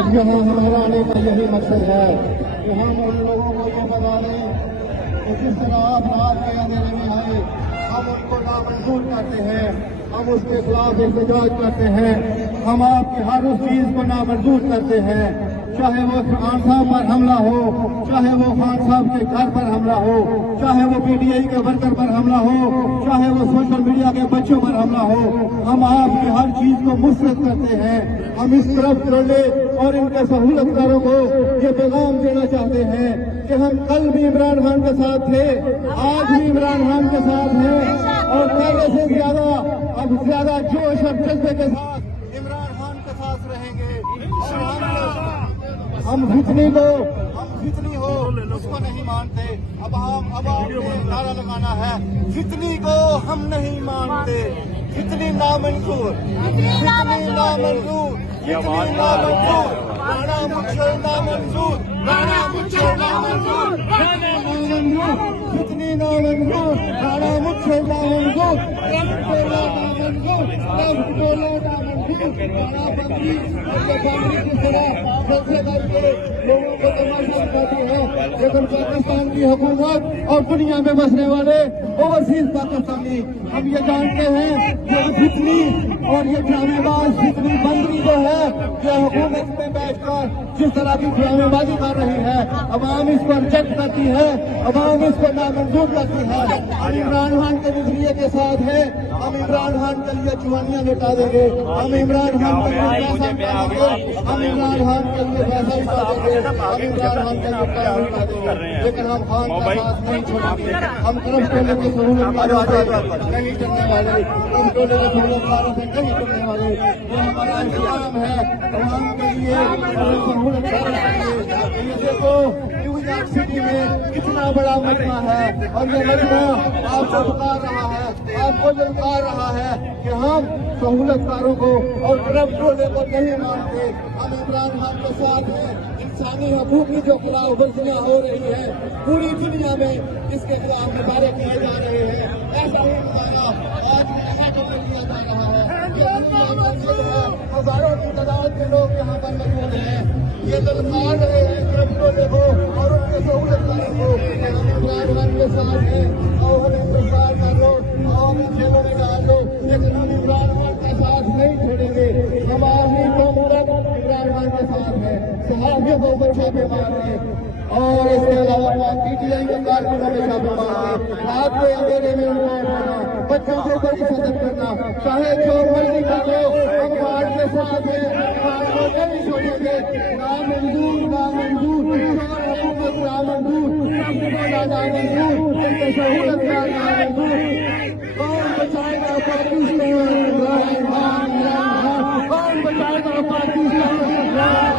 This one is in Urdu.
آج یہاں ہمارا آنے کا یہی مقصد ہے کہ ہم ان لوگوں کو یہ بتا دیں کہ جس طرح آپ رات کے اندھیرے میں آئے ہم ان کو نامنظور کرتے ہیں، ہم اس کے خلاف احتجاج کرتے ہیں، ہم آپ کی ہر اس چیز کو نامنظور کرتے ہیں، چاہے وہ خان صاحب پر حملہ ہو، چاہے وہ خان صاحب کے گھر پر حملہ ہو، چاہے وہ پی ٹی آئی کے ورکر پر حملہ ہو، چاہے وہ سوشل میڈیا کے بچوں پر حملہ ہو، ہم آپ کی ہر چیز کو مسترد کرتے ہیں۔ ہم اس طرف ٹولے اور ان کے سہولت کاروں کو یہ پیغام دینا چاہتے ہیں کہ ہم کل بھی عمران خان کے ساتھ تھے، آج بھی عمران خان کے ساتھ ہیں، اور پہلے سے زیادہ اب زیادہ جوش اور جذبے کے ساتھ عمران خان کے ساتھ رہیں گے۔ اور ہم فتنی ہو اس کو نہیں مانتے۔ اب آپ نے نعرہ لگانا ہے، فتنی کو ہم نہیں مانتے، فتنی نامنظور، فتنی نامنظور، فتنی نامنظور، رانا مچھر نامنظور، رانا مچھر نامنظور، فتنی نامنظور، رانا مچھر نامنظور، لوگوں کو تماشا دکھاتی ہے، لیکن پاکستان کی حکومت اور دنیا میں بسنے والے اوورسیز پاکستانی ہم یہ جانتے ہیں کہ فتنی اور یہ ڈرامے باز فتنی بندری جو ہے یہ حکومت میں بیٹھ کر جس طرح کی ڈرامے بازی کر رہی ہے، عوام اس کو ریجیکٹ کرتی ہے، عوام اس کو نامنظور کرتی ہے۔ ہم عمران خان کے نظریے کے ساتھ ہیں، ہم عمران خان کے لیے جوانیاں لٹا دیں گے، ہم عمران خان کے لیے پیسہ اٹھا دیں گے، ہم عمران خان کے لیے پیسہ اٹھا دیں گے، ہم عمران خان کے لیے پیسہ اٹھا دیں گے، لیکن ہم خان کا ساتھ نہیں چھوڑیں گے۔ ہم طرف ٹولے کے سہولت کاروں سے نہیں چلنے والے، ہم ٹولے کے سہولت کاروں سے نہیں چلنے والے۔ یہ ہمارا انتظام ہے عوام کے لیے، سہولت کاروں کے لیے۔ یہ دیکھو نیو یارک سٹی میں کتنا بڑا مجمع ہے، اور یہ مجمع آپ کو پکار رہا ہے، آپ کو للکار رہا ہے کہ ہم سہولت کاروں کو اور طرف ٹولے کو نہیں مانتے، ہم عمران خان کے ساتھ ہیں۔ انسانی حقوق کی جو خلاف ورزیاں ہو رہی ہے پوری دنیا میں اس کے خلاف مظاہرے کیے جا رہے ہیں، ایسا ہی مظاہرہ آج بھی میں کیا جا رہا ہے۔ ہزاروں کی تعداد کے لوگ یہاں پر موجود ہیں، یہ للکار رہے ہیں طرف ٹولے کو اور ان کے سہولت کاروں کو کہ ہم عمران خان کے ساتھ ہیں، اور ہمیں گرفتار کر لو اور ہمیں جیلوں میں ڈال دو، لیکن ہم عمران خان کا ساتھ نہیں چھوڑیں گے۔ ہم آدمی کو مرد عمران خان کے ساتھ ہیں، صحافیوں کو چھاپے مارنے اور اس کے علاوہ پی ٹی آئی کے کارکنوں میں چھاپے مارنے، رات کے اندھیرے میں ان کو اٹھانا، بچوں کو بڑی شدت کرنا، چاہے جو مرضی کر لو ہم خان کے ساتھ ہیں، خان کو نہیں چھوڑیں گے۔ نامنظور، نامنظور، حکومت نامنظور، نامنظور، ان کے سہولت کا نامنظور۔ کون بچائے گا پاکستان؟ کون بچائے گا پاکستان؟